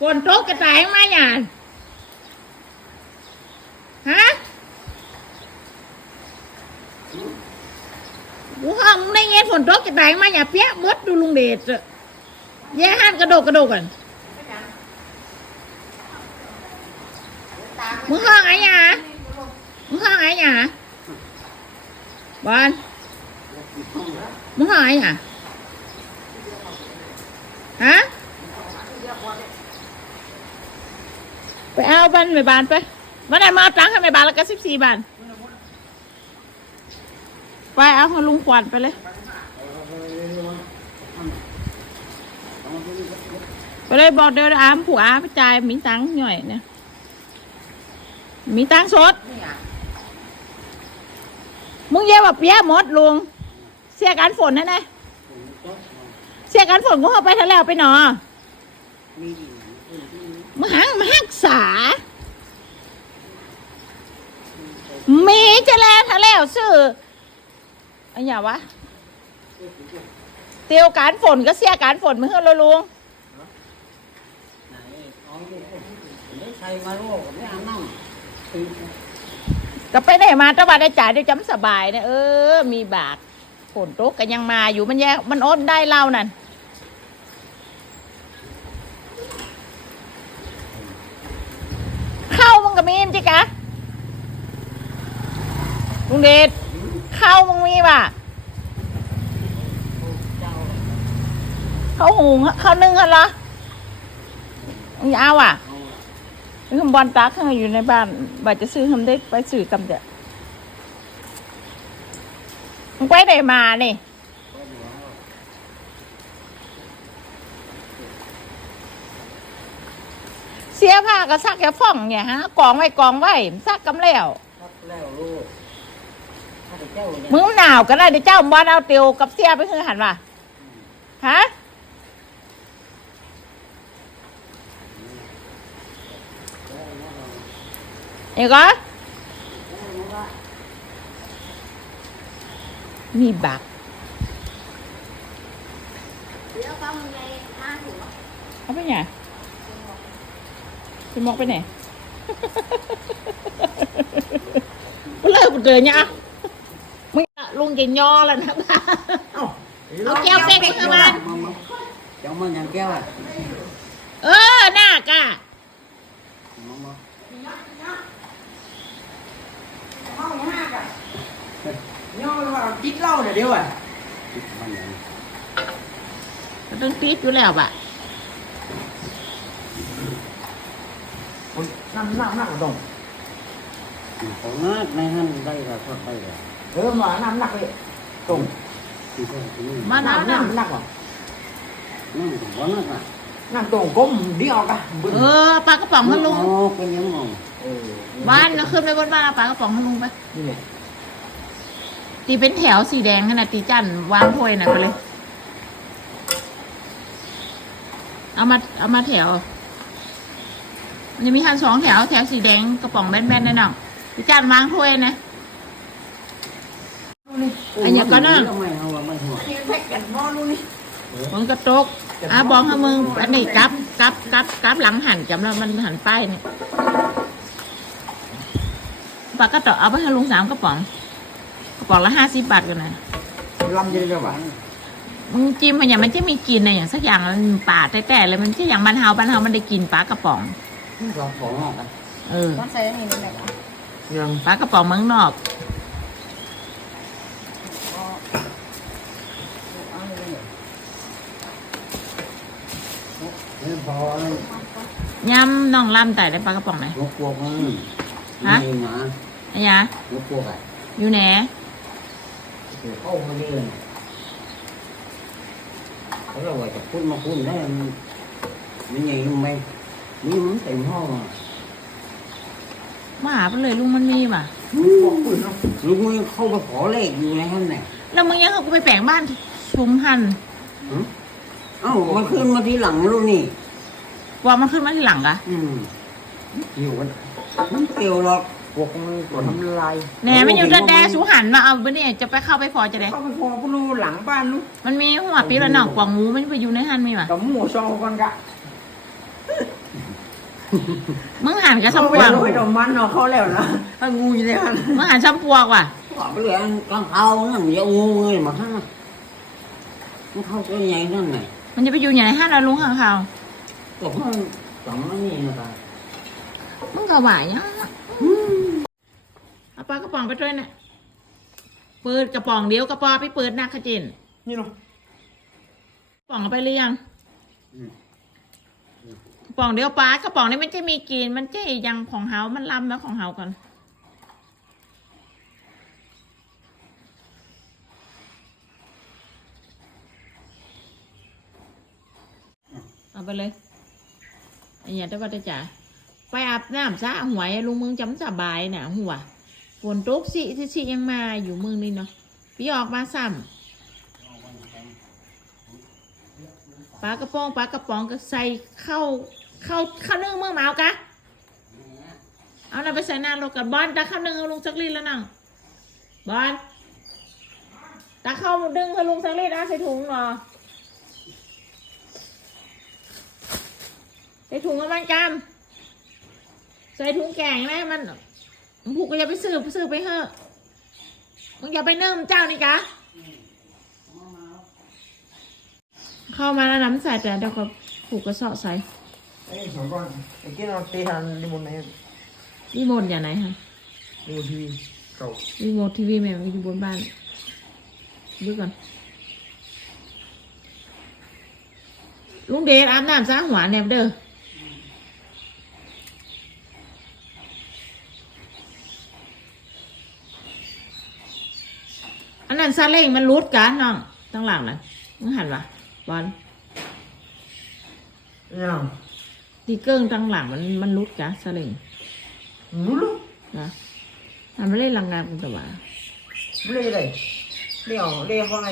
ฝนตกกระต่ายมาหยาดฮะกูห้องได้เงี้ยฝนตกกระต่ายมาหยาดเปี้ยบดดูลุงเดชอะแย่หันกระโดดกระโดดกันมึงห้องไอ้หยามึงห้องไอ้หยาบอลมึงห้องไอ้หยาฮะ ไปเอาบ้านไม่บานไปวันไหนมาเอาตังค์ให้ไม่บานแล้วก็สิบสี่บาทไปเอาให้ลุงขวัญไปเลย ไปเลยบอกเดี๋ยวอามผัวอาไปจ่ายมีตังค์หน่อยเนี่ย มีตังค์สด มึงเย่ว่าเปียหมดลุง เสียการฝนนะนะเสียการฝนกูเอาไปทะเลไปหนอมาหังมาหักษาเมจะแล้วทะแล้วซื้ออันอย่าวะ เตียวการฝนก็เสียการฝนมือเฮาลุงใครมาโลกไม่อาบน้ก็ไปไหนมาตะวันได้จ่ายได้จำสบายเนะเออ มีบากฝนตกกันยังมาอยู่มันแย่มันอดได้เล่านั่นเข้า มีมจิกะลุงเดชเข้ามึงมีป่ะเจ้าเขาหุงเขานึ่งกันเหรอมึงจะเอาอะนี่คือบอลตาข้างอยู่ในบ้านบาจะซื้อทำได้ไปซื้อกำเดะมึงไปไหนมานี่ก็เหลือ เสียผ้าก็ซักแค่ฟ่องเนี่ยฮะกองไว้กองไว้ซักกำแล้วทักแล้วลูกถ้าเจ้าเนี่ยมึงหนาวก็ได้เดี๋ยวเจ้าบอลเอาเตียวกับเสียไปคือหันว่ะฮะเอกก็มีบักเดี๋ยวก็มึงเลยมาหัวเอาไปไหน จะมอกไปไหนเลิกกูเดินเนี่ยอะมึงอะลุงจะย่อแล้วนะเอาแก้วเป๊กมาเข้ามามามาเจ้ามันยังแก้วอะเออหน้ากะมามาห้องห้ากันย่อว่าคิดเหล่าเนี่ยเดียวอะมันยังก็ต้องติดอยู่แล้วบะ นั่งนั่งนั่งตรงเขานักในหันได้ก็ทอดได้ก็เออมานั่งนั่งเลยตรงที่เขานี่มาหนาวนั่นะงนั่งอะนั่งถึงนนั้นอะนั่งตรงก้มเดียวกันเออปลากระป๋องให้ลุงอ๋อเป็นยังไงบ้านเราขึ้นไปบนบ้านเอาปลากระป๋องให้ลุงไปนี่เนี่ยตีเป็นแถวสีแดงขนาดตีจันวางถ้วยน่ะไปเลย เอามาเอามาแถว มันจะมีทันสองแถวแถวสีแดงกระป๋องแบนๆนั่นน่ะตีจันวางถ้วยนะอันนี้ก็นั่งทำไมเอาอะไม่หัวที่แพ็กกันมอนู่นนี่มึงกระตกอะบอกให้มึงอันนี้กลับกลับกลับกลับหลังหันจำแล้วมันหันป้ายเนี่ยปากกระตอกเอาไปให้ลุงสามกระป๋อง กระป๋องละห้าสิบบาทกันนะลำเยอะๆว่ะมึงจิ้มมันอย่างมันจะมีกลินอะไรอย่างสักอย่างมันป่าแต่ๆเลยมันจะอย่างบ้านเฮาบ้านเฮามันได้กินปลากระป๋อง สองของออกกันเออต้องใส่อันนี้เลยเหรอยังปลากระป๋องเมืองนอกนี่พอยำน้องล่ำแต่ได้ปลากระป๋องไหนนกพวกมันฮะนี่หมาไอ้ยะนกพวกอะอยู่ไหนเข้ามาเรียนเขาเราว่าจะพูดมาพูดได้มันมันใหญ่ยังไง นี่มันเต็มห้องอะมาหาไปเลยลุงมันมีป่ะลูกมึงเข้ามาขอเลขอยู่ในห้องไหนแล้วมึงยังเอากูไปแปลงบ้านชุมหันเอ้ามันขึ้นมาทีหลังลูกนี่ว่ามันขึ้นมาที่หลังกะอืมอยู่กันมันเกี่ยวหรอกพวกมันก็ทำลายแหน่มันอยู่แต่แดสูหันมาเอาไปเนี่ยจะไปเข้าไปพอจะได้เข้าไปพอกูรู้หลังบ้านลูกมันมีหัวปีละหนอกกวางงูมันไปอยู่ในหันมีป่ะกับหมูซองกันกะ มึงหันกับเขาชำปไปวกโรยดอกมันเนาะเขาแล้วนะถ้างูอยู่ในหันมึงหันชำปวกว่ะก็ไปเรียนกลางเอานั่นอย่างูเลยมาฮะมันเข้าตัวใหญ่นั่นไงมันจะไปอยู่อย่างไรห้าเราลุงข้างเขาก็ห้องสองอันนี้นะครับมึงก็ไหวยังเอาปลากระป๋องไปด้วยเนี่ยเปิดกระป๋องเดียวกระป๋อไปเปิดหนักขจินนี่เนาะกระป๋องเอาไปหรือยังกระ ป๋องเดียวปลากระป๋องนี้มันจะมีกลิน มันจะยังของเฮา มันลำแล้วของเฮาก่อนเอาไปเลยไอ้เหี้ยได้ว่าได้จ่าไปอาบน้ำซะหวยลุงมึงจำสบายน่ะหัวฝนตกสิสิสิยังมาอยู่มืองนี่เนาะพี่ออกมาซ้ำปลากระป๋องปลากระป๋องก็ใส่เข้า เข้าเข้านึ่งเมื่อหมาวกะเอาเราไปใส่หน้ารถกับบอลตาเข้านึ่งเอาลุงสักลิดแล้วนั่งบอลตาเข้าดึงให้ลุงสักลิดเอาใส่ถุงหนอใส่ถุงกับมันกำใส่ถุงแกงนะมันมึงผูกก็อย่าไปซื้อซื้อไปเถอะมึงอย่าไปเนึ่งเจ้านี่กะเข้ามาแล้วน้ำใส่แต่เดี๋ยวก็ผูกกระสอบใส่ ไอ้สองก้อนไอ้กินเอาตีหันรีโมทไหนรีโมทอย่างไหนฮะรีโมททีวีเก่ารีโมททีวีแม่มันอยู่บนบ้านดูก่อนลุงเดชอาบน้ำซะหัวแนบเด้ออันนั้นซาเล้งมันรุดกันน้องตั้งหลังนะมึงหันวะบอลเนี่ ยตีเกิ้งตั้งหลังมันมันรุดกันซาเล้งรู้ลูกนะทำไม่ได้รังงานกันแต่ว่าเรียกอะไรเรียกเรียกเขาไง